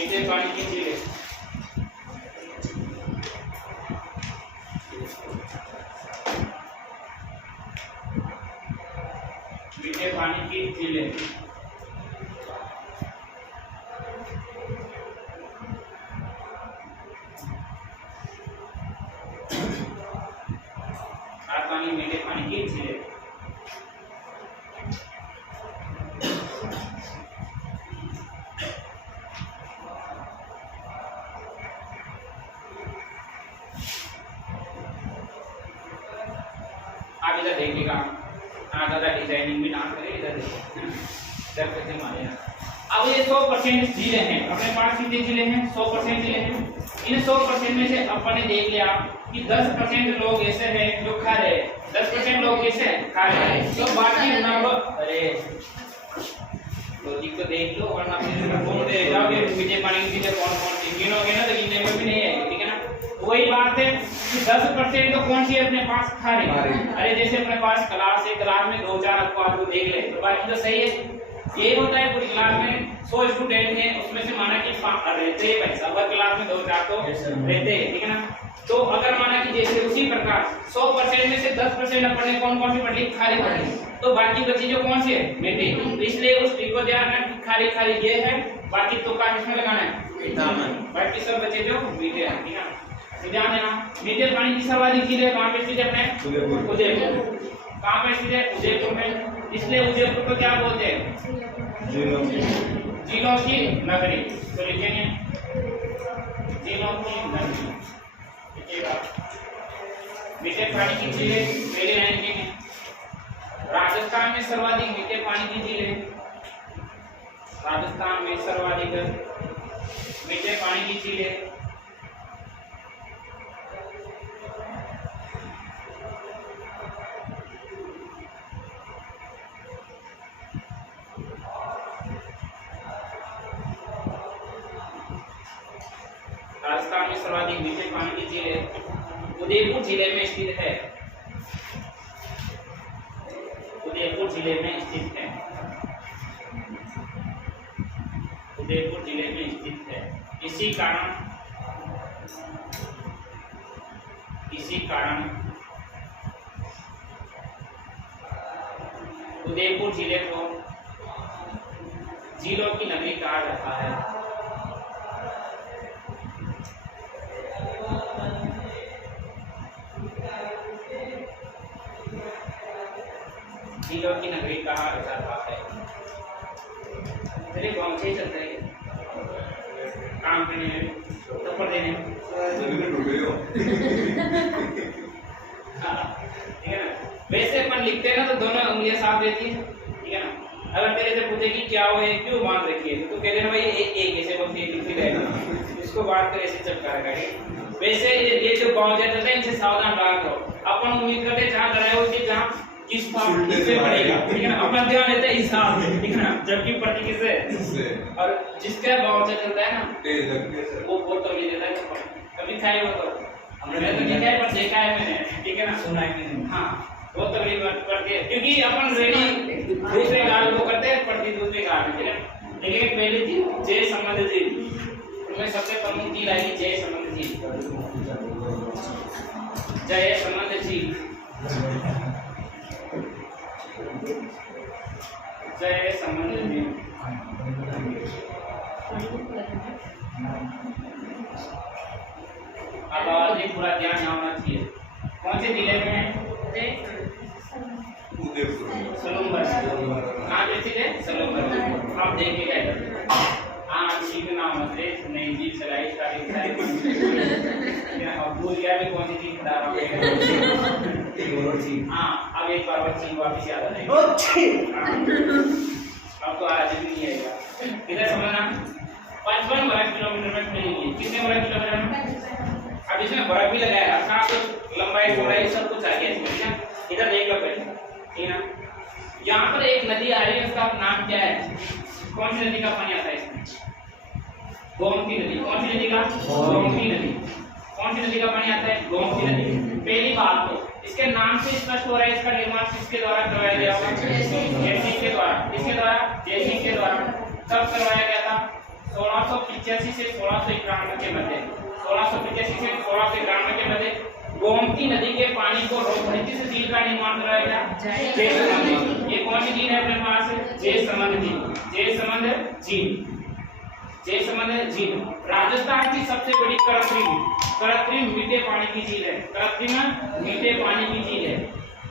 मीठे पानी की झीलें, मीठे पानी की झीलें, पानी मीठे पानी की झीलें। आप इधर देखिएगा, ज़्यादा डिजाइनिंग भी ना करें, इधर देखिए कैसे मारे। अब ये 100% झीलें हैं, अपने पास कितने झीलें हैं? 100% झीलें हैं। इन 100% में से अपन ने देख लिया कि 10% लोग ऐसे हैं जो खा रहे हैं, 10% लोग कैसे खा रहे हैं, तो बाकी नंबर, अरे लॉजिक तो देख लो, वरना फिर कौन दे जाओगे मीठे पानी की चीजें कौन सी गिनोगे ना तो गिनने में भी नहीं आएगी, ठीक है ना। वही बात है कि 10% तो कौन सी अपने पास खा रहे हैं। अरे जैसे अपने पास क्लास है, क्लास में 2-4 अपवाद को देख ले तो बाकी तो सही है। ये होता है पूरी क्लास में 100 स्टूडेंट हैं, उसमें से माना कि 5 रहते हैं भाई साहब, हर क्लास में 2-4 तो रहते हैं, ठीक है ना। तो अगर माना कि जैसे उसी प्रकार 100% में से 10% अपन ने कौन सी पढ़ी? खाली पढ़ी, तो बाकी बची जो कौन सी है? मीठी। तो इसलिए उस ट्रिक को ध्यान रखना कि खाली खाली ये है, बाकी तो का किसमें लगाना है? बाकी सब बचे जो मीठे हैं, ठीक है। तो ध्यान देना, मीठे पानी की सर्वाधिक झीलें कहाँ पे स्थित है? अपने उदयपुर। कहाँ पे स्थित है? उदयपुर में। इसलिए उदयपुर को क्या बोलते हैं? झीलों की नगरी। तो लिखेंगे झीलों की नगरी, लिखिएगा। मीठे पानी की झीलें पहले लाइन लिखेंगे। राजस्थान में सर्वाधिक मीठे पानी की झीलें, राजस्थान में सर्वाधिक मीठे पानी की झीलें, राजस्थान में सर्वाधिक मीठे पानी की झीलें उदयपुर जिले में स्थित है, उदयपुर जिले में स्थित है, उदयपुर जिले में स्थित है। इसी कारण उदयपुर जिले को झीलों की नगरी कहा जाता है। झीलों की नगरी कहा जाता है। चलिए गाँव से ही चलते हैं काम करने में, थप्पड़ देने में। ठीक है ना। वैसे अपन लिखते हैं ना तो दोनों उंगलियां साफ रहती है, ठीक है ना। अगर तेरे से पूछे कि क्या हुआ है, क्यों बांध रखी है, तो कह देना भाई एक ऐसे बोलती लिखती रहेगा, इसको बांध कर ऐसे चपका रखा है। वैसे ये जो गाँव जाता है इनसे सावधान रहा करो। अपन उम्मीद करते हैं जहाँ लड़ाई होती है जहाँ किस किससे पड़ेगा, ठीक है ना। अपना ध्यान रहता है हिसाब, ठीक है ना, जबकि पड़ती किससे? और जिसका गाँव से चलता है ना वो बहुत तकलीफ देता है। कभी खाए हो तो हमने तो नहीं खाया पर देखा है मैंने, ठीक है ना, सुना है कि हाँ बहुत तकलीफ करती है, क्योंकि अपन रेडी दूसरे गाल को करते हैं, पड़ती दूसरे गाल में, ठीक है। लेकिन पहली थी जय संबंध जी, उनमें सबसे प्रमुख चीज आई जय संबंध जी, जय संबंध जी, जय संबंध जी। अब आवाज पूरा ध्यान होना चाहिए। कौन से जिले में है? सलूम्बर। कहाँ पे स्थित है? सलूम्बर। आप देखिएगा इधर। हाँ सीखना मत रे, नहीं जी चलाई सारी भूल गया भी कौन सी चीज बता रहा हूँ। हाँ अब एक बार बच्ची वापिस याद आ जाएगी। अब तो आज भी नहीं आएगा। इधर समझना 55 वर्ग किलोमीटर में मिलेगी। कितने वर्ग किलोमीटर में? अब इसमें वर्ग भी लगाया, अर्थात लंबाई चौड़ाई सब कुछ आ गया इसमें। इधर देख लो पहले, ठीक है ना। यहाँ पर एक नदी आ रही है, उसका नाम क्या है? कौन सी नदी का पानी आता है इसमें? गोमती नदी। कौन सी नदी का? गोमती नदी। कौन सी नदी का पानी आता है? गोमती नदी। पहली बात तो इसके नाम से स्पष्ट हो रहा है इसका निर्माण किसके द्वारा करवाया गया होगा? जयसिंह के द्वारा। किसके द्वारा? जयसिंह के द्वारा। कब करवाया गया था? 1685 से 1691 के मध्य, 1685 से 1691 के मध्य गोमती नदी के पानी को रोकने किस झील का निर्माण कराया गया? जयसमंद झील। ये कौन सी झील है अपने पास? जयसमंद झील। जयसमंद झील, जयसमंद झील राजस्थान की सबसे बड़ी कृत्रिम मीठे पानी की झील है। कृत्रिम मीठे पानी की झील है।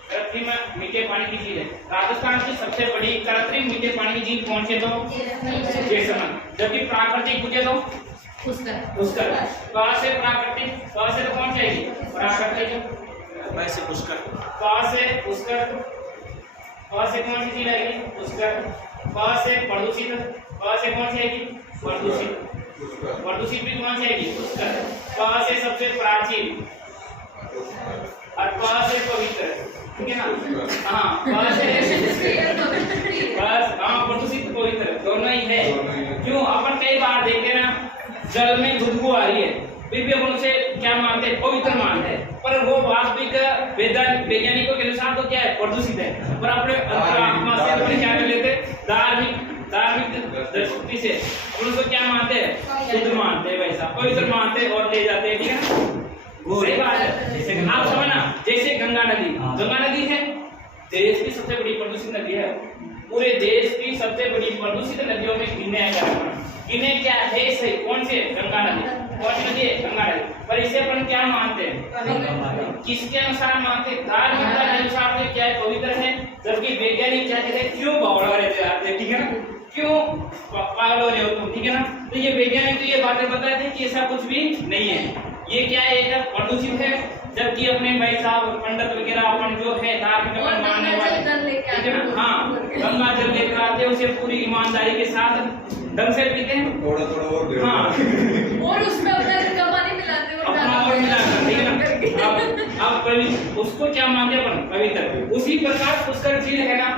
कृत्रिम मीठे पानी की झील है। राजस्थान की सबसे बड़ी कृत्रिम मीठे पानी की झील कौन सी है? तो जयसमंद। जबकि प्राकृतिक पूछे तो पुष्कर। कहाँ से प्राकृतिक? कहाँ से तो कौन सी आएगी? प्राकृतिक। वैसे पुष्कर। कहाँ से पुष्कर? कहाँ से कौन सी झील आएगी? पुष्कर। कहाँ से प्रदूषित? कहाँ से कौन सी आएगी? प्रदूषित। प्रदूषित भी कौन सी आएगी? पुष्कर। कहाँ से सबसे प्राचीन? और कहाँ से पवित्र? ठीक है ना? हाँ, कहाँ से बस, हाँ, प्रदूषित पवित्र दोनों ही है। क्यों? अपन कई बार देखते ना जल में बदबू आ रही है, फिर भी अपन उसे क्या मानते हैं? पवित्र मानते हैं, पर वो वास्तविक वैज्ञानिकों के अनुसार तो क्या है? प्रदूषित है। पर अपने अंतरात्मा से अपन क्या कर लेते? धार्मिक दृष्टि से अपन उसको क्या मानते हैं? शुद्ध मानते हैं, वैसा पवित्र मानते हैं और ले जाते हैं। ठीक है ना? सही बात है। जैसे आप समझना, जैसे गंगा नदी है, देश की सबसे बड़ी प्रदूषित नदी है। पूरे देश की सबसे बड़ी प्रदूषित नदियों में गिने क्या है? सही कौन से? गंगा नदी। कौन सी नदी है? गंगा नदी। पर इसे अपन क्या मानते हैं? किसके अनुसार मानते हैं? धार्मिकता के अनुसार से क्या है? पवित्र है। जबकि वैज्ञानिक क्या कहते हैं? क्यों बावड़ा रहते हैं? ठीक है ना? क्यों पागल हो रहे हो तुम? ठीक है ना? तो ये वैज्ञानिक तो ये बातें बताते हैं कि ऐसा कुछ भी नहीं है। ये क्या है? एक प्रदूषित है। जबकि अपने भाई साहब पंडित वगैरह अपन जो है धार्मिक मानने वाले, ठीक है ना? हाँ, गंगा जल लेकर आते हैं, उसे पूरी ईमानदारी के साथ ढंग से पीते हैं। थोड़ा और हाँ, और उसमें अपना पानी मिलाते हैं, अपना और मिलाकर, ठीक है ना? अब उसको क्या मानते हैं अपन? पवित्र। उसी प्रकार पुष्कर झील है ना,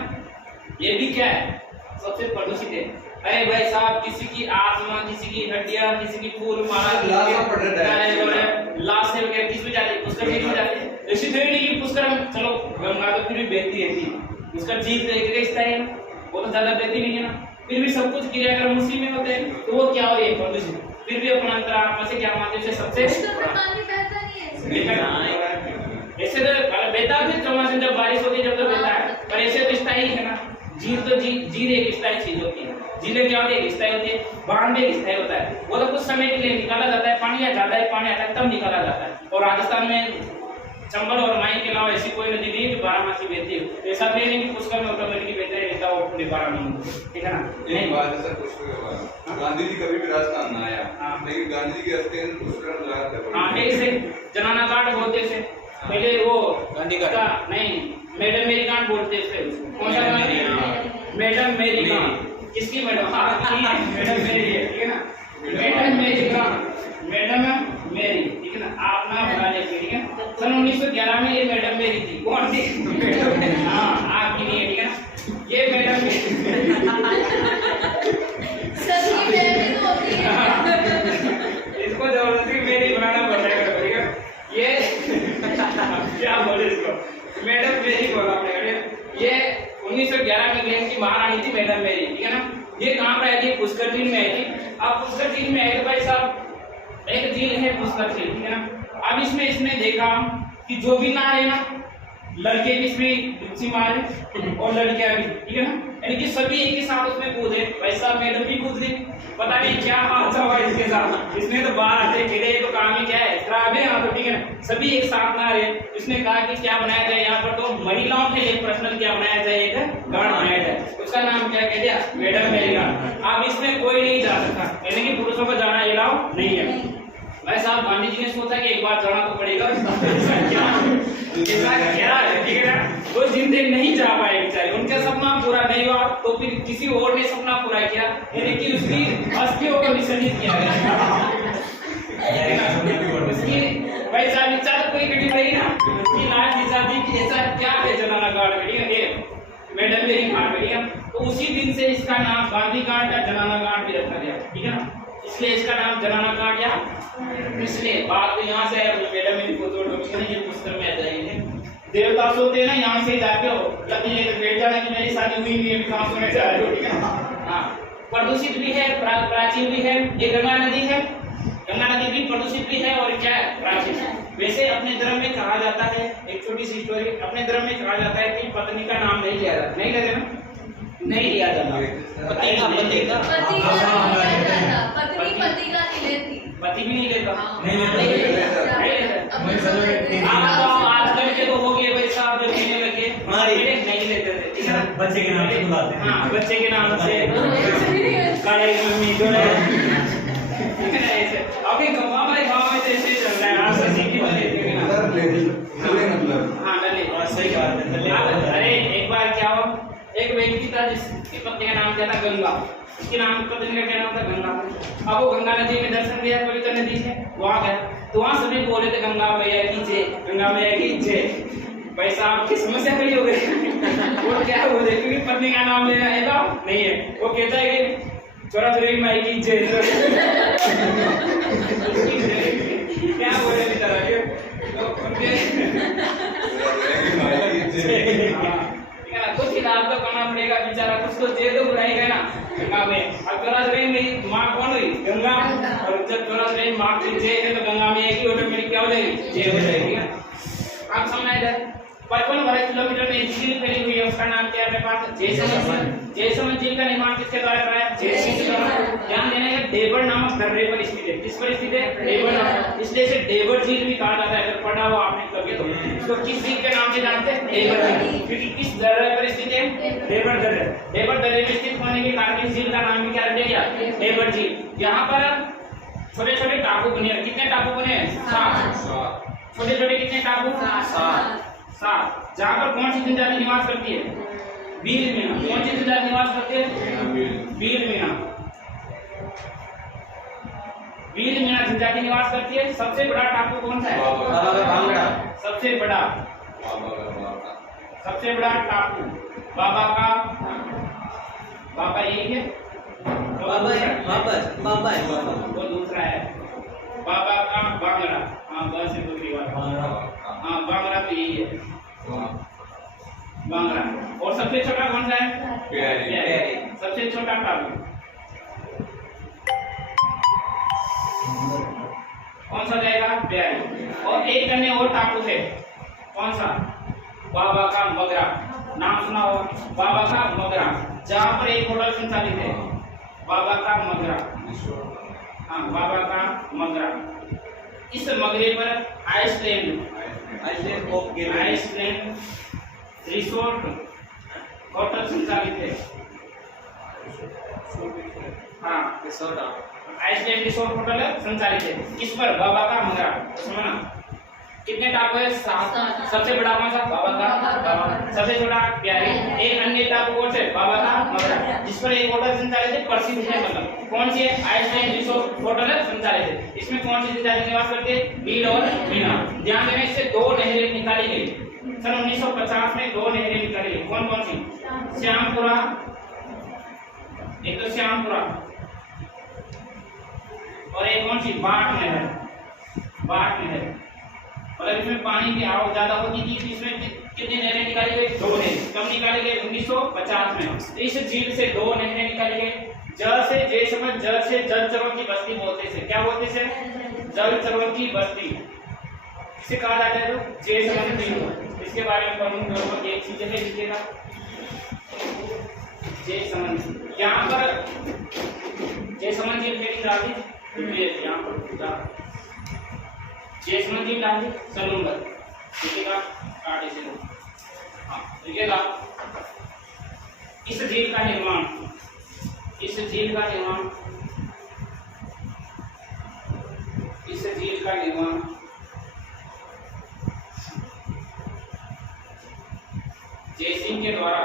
ये भी क्या है? सबसे प्रदूषित है। अरे भाई साहब, किसी की आत्मा, किसी की हड्डियां, किसी की फूल माला, लाश से वगैरह किस में जाती है? पुष्कर झील में जाती है। ऐसी तो नहीं कि पुष्कर हम चलो गंगा तो फिर भी बहती रहती है, पुष्कर झील तो एक रिश्ता है, वो तो ज्यादा बहती नहीं है ना। फिर भी सब कुछ क्रियाक्रम उसी में होते हैं, तो वो क्या हो रही है? प्रदूषित। फिर भी अपना अंतरात्मा से क्या मानते हैं? सबसे पानी बहता नहीं है ऐसे तो बहता है चौमासे जब बारिश होती है, जब तो बहता है। पर ऐसे तो स्थायी है ना। झील तो झील एक स्थायी चीज होती है। झीलें क्या होती है? स्थायी होती है। बांध एक स्थायी होता है, वो तो कुछ समय के लिए निकाला जाता है, पानी या ज्यादा पानी आता है तब निकाला जाता है। और राजस्थान में चंबल और माई के अलावा ऐसी कोई नदी नहीं है जो 12 मासी बहती है। ऐसा नहीं है कि पुष्कर में ऑटोमेटिक बहते रहता है वो पूरे 12 महीने, ठीक है ना? एक बात ऐसा पुष्कर गांधी जी कभी भी राजस्थान ना आया, लेकिन गांधी जी के हस्ते पुष्कर लगाते हैं। हाँ, ऐसे जनाना घाट बोलते थे पहले, वो गांधी घाट नहीं, मैडम मेरी घाट बोलते थे। कौन सा? मैडम मेरी घाट। किसकी मैडम? मैडम मेरी है, ठीक है ना? मैडम मेरी घाट, मैडम मेरी, ठीक है ना? आप ना बना लेते, ठीक है? सन 1911 में ये मैडम मेरी थी। कौन थी? हाँ, आपकी नहीं है, ठीक है ना? ये मैडम इसको जबरदस्ती मेरी बनाना पड़ेगा, ठीक है? ये क्या बोले इसको? मैडम मेरी बोला आपने। ये 1911 में इंग्लैंड की महारानी थी मैडम मेरी, ठीक है ना? ये कहाँ पर आई थी? पुष्कर झील में आई थी। अब पुष्कर झील में आए तो भाई साहब एक झील है पुष्कर झील, ठीक है ना? अब इसमें इसने देखा कि जो भी नहा रहे ना, लड़के भी इसमें डुबकी मारे और लड़कियां भी, ठीक है ना? यानी कि सभी एक ही साथ उसमें कूदे। वैसा मैडम भी कूद गई। पता नहीं क्या हादसा हुआ इसके साथ। इसने तो बाहर आते खेले, तो काम ही क्या है? खराब है यहाँ तो, ठीक है ना? सभी एक साथ नहा रहे। इसने कहा कि क्या बनाया जाए यहाँ पर, तो महिलाओं के लिए पर्सनल क्या बनाया जाए? एक गार्ड बनाया जाए। उसका नाम क्या कह दिया? मैडम मेरी गार्ड। अब इसमें कोई नहीं जा सकता, यानी कि पुरुषों को जाना अलाउ नहीं है। भाई साहब, गांधी जी ने सोचा कि एक बार जाना तो पड़ेगा। क्या है, ठीक है ना? वो जिंदगी नहीं जा पाए बेचारे, उनका सपना पूरा नहीं हुआ, तो फिर किसी और ने सपना पूरा किया, यानी कि उसकी अस्थियों को विसर्जित किया गया। उसकी भाई साहब इच्छा तो कोई कटी रही ना, उसकी लाश की शादी की ऐसा क्या है जनाना घाट में, ठीक है? मैडम मेरी घाट, ठीक है? तो उसी दिन से इसका नाम गांधी घाट या जनाना घाट भी रखा गया, ठीक है ना? इसलिए इसका नाम जनाना घाट या इसलिए बात तो यहाँ से है। मैडम मेरी फोटो ये पुस्तक में आ जाएगी। देवता सोते हैं ना, यहाँ से जाके हो जब ये बैठ जाना कि मेरी शादी हुई नहीं है, कहाँ सोने जा रहे हो, ठीक है? हाँ, प्रदूषित भी है, प्राचीन भी है, ये गंगा नदी है। गंगा नदी भी प्रदूषित भी है और क्या है, प्राचीन है। वैसे अपने धर्म में कहा जाता है, एक छोटी सी स्टोरी, अपने धर्म में कहा जाता है कि पत्नी का नाम नहीं लिया जाता, नहीं लेते ना, नहीं लिया जाता पति का, पति का नहीं लेता, पत्नी पति का नहीं लेती, पति भी नहीं लेता, नहीं लेता। आजकल के लोग हो गए भाई साहब, जब लेने लगे नहीं लेते थे, ठीक है ना, बच्चे के नाम से बुलाते हैं। हाँ, बच्चे के नाम से काले मम्मी डोले, ठीक है ना, ऐसे अभी हमारे गांव में तो ऐसे चल रहा है, आज से की वाले देखे ना, मतलब हाँ नली, सही बात है। अरे एक बार क्या हुआ, एक व्यक्ति था जिसकी पत्नी का नाम क्या था, गंगा, उसके नाम पत्नी का क्या नाम था, गंगा। अब वो गंगा नदी में दर्शन दिया, पवित्र नदी है, वहां गया तो वहां सभी बोले थे गंगा मैया की जय, गंगा मैया की जय। भाई साहब की समस्या खड़ी हो गई वो क्या बोले, क्योंकि पत्नी का नाम लेना है नहीं है, वो कहता है कि चोरा चोरी माई की जय क्या बोले बेचारा के तो उनके कुछ इलाज तो करना पड़ेगा, बेचारा कुछ तो दे दो, बुलाएगा ना गंगा में। अब चोरा चोरी मेरी माँ कौन हुई, गंगा, और जब चोरा चोरी माँ की जय है तो गंगा में एक ही ऑटोमेटिक क्या हो जाएगी, जय हो जाएगी। आप समझना इधर 55 किलोमीटर में झील फैली हुई है, उसका नाम क्या है अपने पास, जयसमंद झील का निर्माण किसके द्वारा कराया, जयसिंह के द्वारा। ध्यान देना है, डेबर नामक दर्रे पर स्थित है, किस पर स्थित है, डेबर नामक, इसलिए इसे डेबर झील भी कहा जाता है, अगर पढ़ा हो आपने कभी तो। इसको किस झील के नाम से जानते हैं, डेबर झील, क्योंकि किस दर्रे पर स्थित है, डेबर दर्रे। डेबर दर्रे में स्थित होने के कारण इस झील का नाम भी क्या रख दिया गया, डेबर झील। यहाँ पर छोटे छोटे टापू बने हैं, कितने टापू बने हैं, 7 छोटे छोटे, कितने टापू, 7। जहाँ पर कौन सी जनजाति निवास करती है, भील मीना। कौन सी जनजाति निवास करती है, भील मीना। भील मीना जनजाति निवास करती है। सबसे बड़ा टापू कौन सा है, सबसे बड़ा, सबसे बड़ा टापू बाबा का, बाबा यही है, बाबा वो दूसरा है, बाबा का बांगड़ा, हाँ बस है दूसरी बात, हाँ बांगड़ा तो यही है, बांगड़ा। और सबसे छोटा कौन सा है, प्यारी। सबसे छोटा टापू कौन सा जाएगा, प्यारी। और एक अन्य और टापू है, कौन सा, बाबा का मगरा, नाम सुना हो, बाबा का मगरा, जहाँ पर एक होटल संचालित है, बाबा का मगरा, हाँ बाबा का मगरा। इस मगरे पर आइसलैंड रिसोर्ट होटल संचालित है, हाँ आइसलैंड रिसोर्ट होटल संचालित है, किस पर, बाबा का मगरा। समझना कितने टापू है, 7। सबसे बड़ा कौन सा, बाबा का बाबा, सबसे छोटा प्यारी। एक अन्य टापू कौन से, बाबा का मगरा, जिस पर एक होटल संचालित है, प्रसिद्ध है, मतलब कौन सी है, आइसलैंड रिसोर्ट होटल संचालित है। इसमें कौन सी जनजाति निवास करती है, भील और मीना। ध्यान देना, इससे 2 नहरें निकाली गई सन 1950 में, 2 नहरें निकाली गई। कौन कौन सी, श्यामपुरा, एक तो श्यामपुरा, और एक कौन सी, बाट नहर, बाट नहर। और इसमें पानी की आवक ज्यादा होती थी, इसमें कितनी नहरें निकाली गई, 2 नहरें। कब निकाली गई, 1950 में। इस झील से 2 नहरें निकाली गई। जल से जयसमंद, जल से जल चरों की बस्ती बोलते से, क्या बोलते से, जल चरों की बस्ती, इसे कहा जाता है तो जयसमंद झील। इसके बारे में पढ़ूंगा, एक चीज है लिखिएगा, जयसमंद। यहाँ पर जयसमंद झील मेरी राजी, यहाँ पर जयसमंद झील डाल दी, सलूंगर लिखिएगा, काटे से, हाँ लिखिएगा। इस झील का निर्माण, इस झील का निर्माण, इस झील का निर्माण जयसिंह के द्वारा,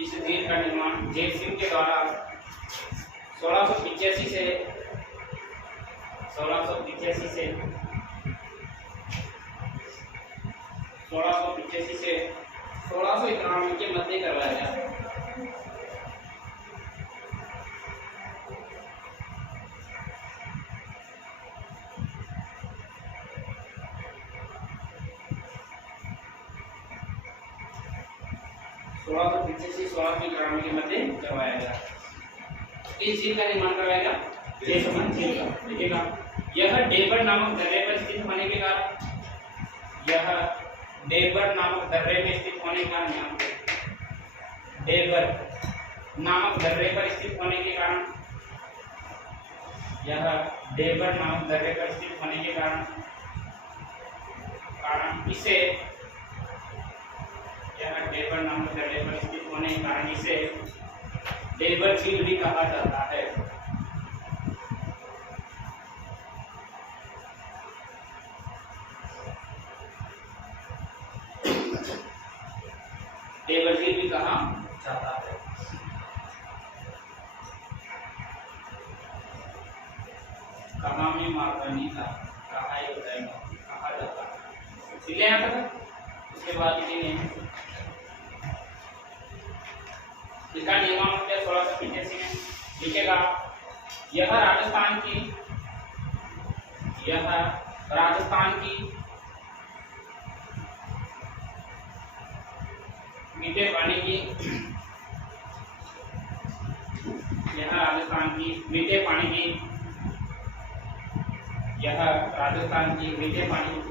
इस झील का निर्माण जयसिंह के द्वारा 1685 से 1685 से 1691 के मध्य करवाया गया। 1685 16वीं क्रांति के मध्य करवाया गया। इस झील का निर्माण करवाया गया देशमन झील का। देखिएगा, यह डेबर नामक दर्रे पर स्थित होने के कारण, यह डेबर नामक दर्रे में स्थित होने के कारण, यहाँ पे डेबर नामक दर्रे पर स्थित होने के कारण, यह डेबर नामक दर्रे पर स्थित होने के कारण इसे, यह डेबर नामक दर्रे पर स्थित होने के कारण इसे डेबर झील भी कहा जाता है। डेबर झील भी कहा जाता है। कहाँ में मार्गनी था, कहा जाता है। ठीक है यहाँ तक। उसके बाद लिखेंगे इसका नियमावली 1685 में लिखेगा, यह राजस्थान की मीठे पानी की, यह राजस्थान की मीठे पानी की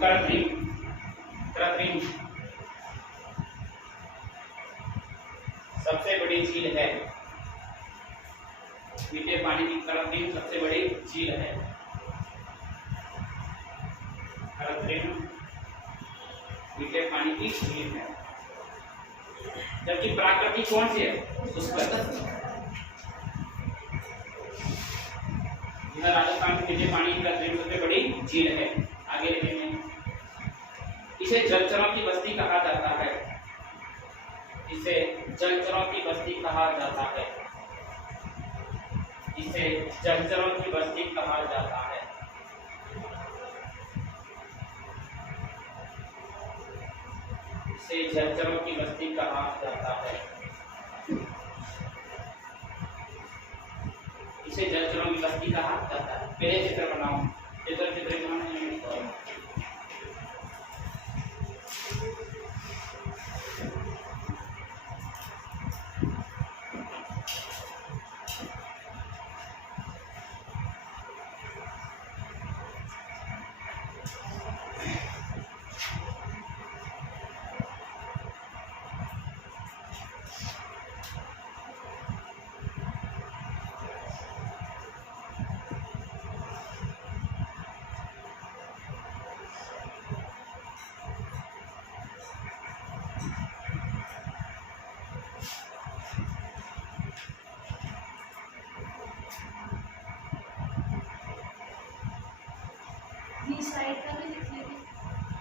कृत्रिम सबसे बड़ी झील है। मीठे पानी की कृत्रिम सबसे बड़ी झील है। कृत्रिम मीठे पानी की झील है। जबकि प्राकृतिक कौन सी है? शुष्क। यह राजस्थान की मीठे पानी की कृत्रिम सबसे बड़ी झील है। आगे लिखेंगे, इसे जलचरों की बस्ती कहा जाता है। इसे जलचरों की बस्ती कहा जाता है। इसे जलचरों की बस्ती कहा जाता है। इसे जलचरों की बस्ती कहा जाता है। इसे जलचरों की बस्ती कहा जाता है। पहले चित्र बनाओ। चित्र बनाने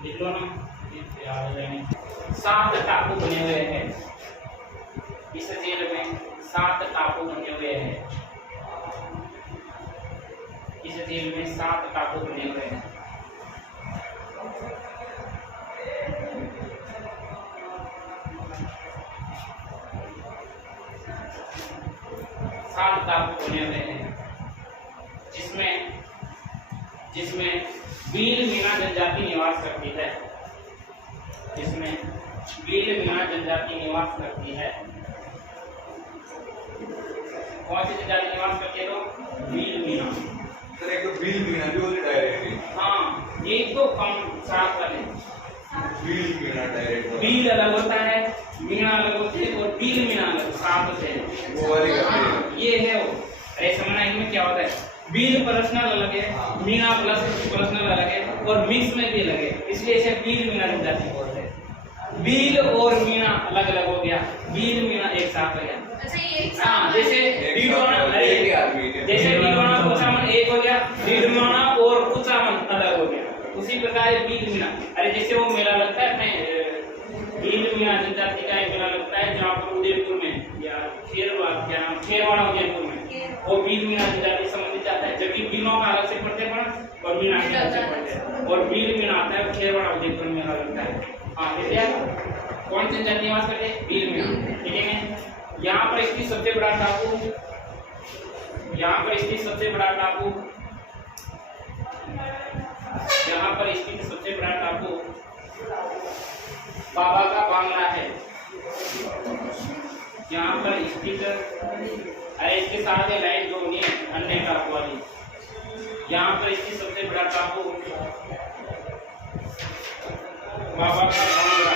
लिख लो ना, याद हो जाएंगे। 7 टापू बने हुए हैं इस झील में। 7 टापू बने हुए हैं इस झील में। 7 टापू बने हुए हैं। 7 टापू बने हुए हैं जिसमें बील मीना जनजाति निवास करती है। जिसमें बील मीना जनजाति निवास करती है। कौन सी जनजाति निवास करती है? तो बील मीना। सर एक तो बील मीना भी होती डायरेक्टली। हाँ, ये तो कम साथ वाले। बील मीना डायरेक्ट। बील अलग होता है, मीना अलग होते हैं, और बील मीना अलग साथ होते हैं। वो वाली ये है वो। अरे समझना, इनमें क्या होता है? बील पर्सनल अलग है, मीना प्लस पर्सनल अलग है, और मिक्स में भी अलग है। इसलिए इसे बील मीना जनजाति बोलते हैं। बील और मीना अलग अलग हो गया, बील मीना एक साथ हो गया। अच्छा, ये एक हाँ, जैसे डीडवाना कुचामन एक हो गया, डीडवाना और कुचामन अलग हो गया। उसी प्रकार बील मीना, अरे जैसे वो मेला लगता है अपने बील मीना जनजाति का एक मेला लगता है जहाँ पर उदयपुर में, या खेरवाड़ा उदयपुर में, वो बील मीना जनजाति संबंधित आता है। जबकि बीलों का अलग से पढ़ते हैं और मीना के अलग से पढ़ते हैं, और बील मीना आता है खेरवाड़ा उदयपुर में लगता है। हाँ, कौन सी जनजाति निवास करते हैं? बील मीना। ठीक है, यहाँ पर स्थित सबसे बड़ा टापू, यहाँ पर स्थित सबसे बड़ा टापू बाबा का बांग्ला है। यहाँ पर स्थित, अरे इसके साथ ये लाइन जो होगी अन्य टापू वाली, यहाँ पर स्थित सबसे बड़ा टापू बाबा का कामरा,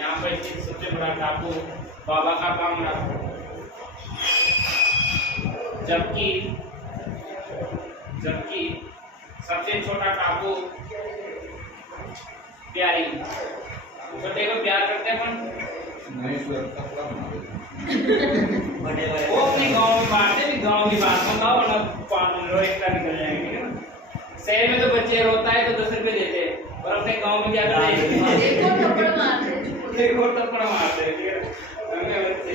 यहाँ पर स्थित सबसे बड़ा टापू बाबा का कामरा, जबकि सबसे छोटा टापू प्यारी। छोटे को प्यार करते हैं नहीं सुधर का पूरा बड़े बड़े वो अपने गांव में बात है, गांव की बात मत आओ वरना रोए का निकल जाएंगे, है ना। शहर में तो बच्चे रोता है तो 10 रुपए देते हैं, और अपने गांव में क्या करते हैं, देखो थप्पड़ मारते हैं। एक और थप्पड़ मारते हैं, ठीक है। हमें बच्चे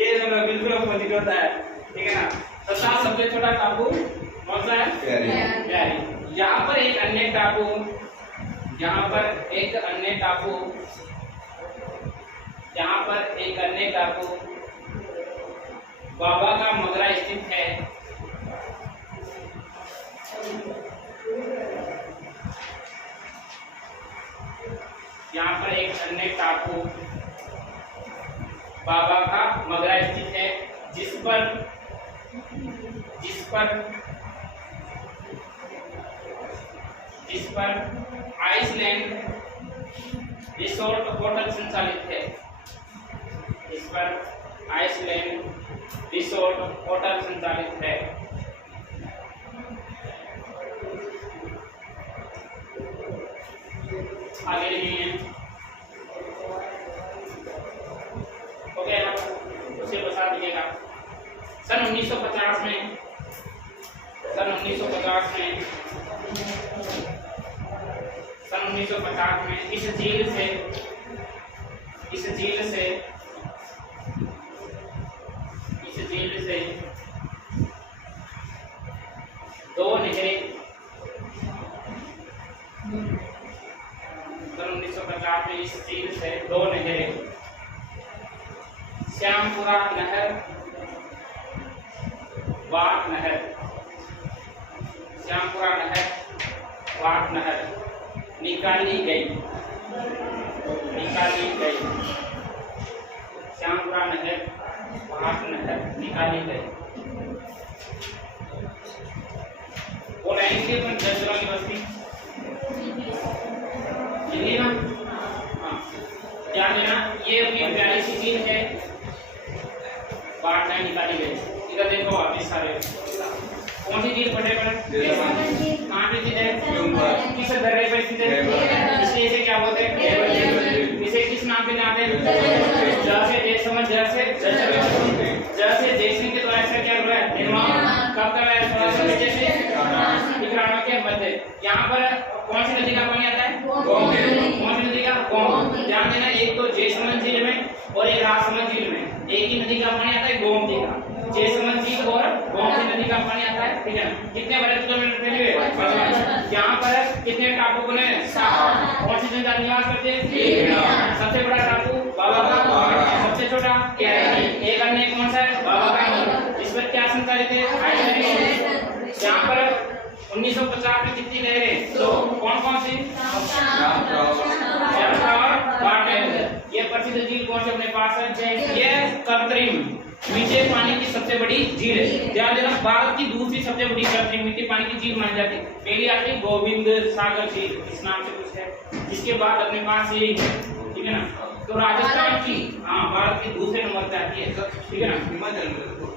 ये मतलब बिल्कुल अपोजिट होता है, ठीक है ना। तो सबसे छोटा टापू कौन सा है? प्यारी। प्यारी। यहाँ पर एक अन्य टापू, यहाँ पर एक अन्य टापू, यहाँ पर एक अन्य टापू बाबा का मगरा स्थित है। यहाँ पर एक अन्य टापू बाबा का मगरा स्थित है, जिस पर आइसलैंड रिसोर्ट होटल संचालित है। इस पर आइसलैंड रिसोर्ट होटल संचालित है। आगे लिखिए, हो गया ना, उसे बता दीजिएगा। सन 1950 में इस झील से दो नहरें, सन 1950 में इस झील से दो नहरें, श्यामपुरा नहर, वाट नहर, श्यामपुरा नहर, वाट नहर निकाली गई। श्यामपुरा नहर, वाट नहर निकाली गई। वो लाइन थी अपन जसरा की बस्ती, यही ना। हाँ, ध्यान देना, ये अपनी प्यारी सी झील है, वाट नहर निकाली गई। इधर देखो वापिस सारे कौन सी झील पढ़े पर कहाँ पे स्थित है? किस दर्रे पर स्थित है? इसे क्या बोलते हैं? इसे किस नाम पे जानते हैं? जैसे देश समझ, जैसे जयसिंह के द्वारा इसका क्या हुआ है? निर्माण कब करवाया? 1690 से 91 के मध्य। यहाँ पर कौन सी नदी का पानी आता है? गोमती। कौन सी नदी का? गोमती। ध्यान देना, एक तो जयसमंद झील में और एक राजसमंद झील में एक ही नदी का पानी आता है, गोमती का। जयसमंद झील और गोमती नदी का पानी आता है, ठीक है। कितने वर्ग किलोमीटर फैले हुए? यहाँ पर कितने टापू बने? 7। कौन सी जनजाति निवास करते हैं? सबसे बड़ा टापू बाबा का, सबसे छोटा एक अन्य कौन सा है? बाबा का। इस पर क्या संचालित है? यहाँ पर 1950 में कितनी लहरें? तो कौन सी? ये प्रसिद्ध झील कौन सी अपने पास है? ये कृत्रिम मीठे पानी की सबसे बड़ी झील है। ध्यान देना, भारत की दूसरी सबसे बड़ी कृत्रिम मीठे पानी की झील मानी जाती है। पहली आती है गोविंद सागर झील, इस नाम से कुछ है। इसके बाद अपने पास ये, ठीक है ना। तो राजस्थान की, हाँ, भारत की दूसरे नंबर पे आती है, ठीक है ना।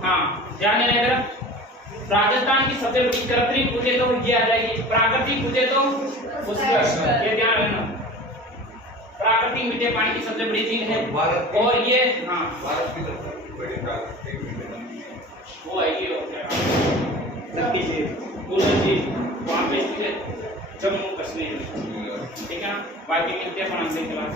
हाँ, ध्यान देना इधर, राजस्थान की सबसे बड़ी कृत्रिम पूछे तो ये आ जाएगी, प्राकृतिक पूछे तो पुष्कर, ये ध्यान रखना। प्राकृतिक मीठे पानी की सबसे बड़ी झील है। और ये, हाँ, भारत की सबसे बड़ी प्राकृतिक वो है ये हो गया वहाँ पे स्थित है, जम्मू कश्मीर, ठीक है ना। बाकी मिलते हैं 5 क्लास।